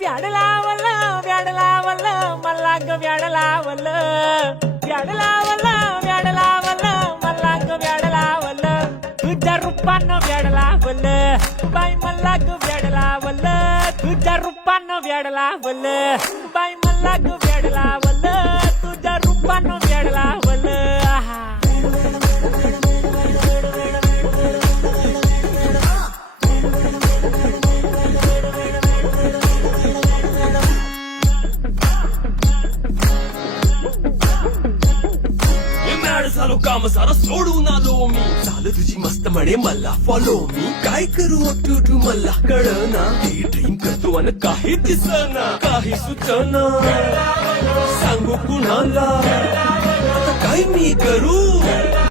व्याड लावलं व्याड लावलं मला ग व्याड लावलं व्याड लावलं व्याड लावलं मला ग व्याड लावलं तुझ्या रूपानं व्याड लावलं बाई मला ग व्याड लावलं तुझ्या रूपानं व्याड लावलं बाई मला ग व्याड लावलं तुझ्या रूपानं व्याड लावलं आहा झालो काम सारा सोडून आलो मी झालं तुझी मस्त म्हणे मला फॉलो मी काय करू अटू मला कळना हे ड्रीम करतो आणि काही दिसना काही सुचना सांगू कुणाला आता काय मी करू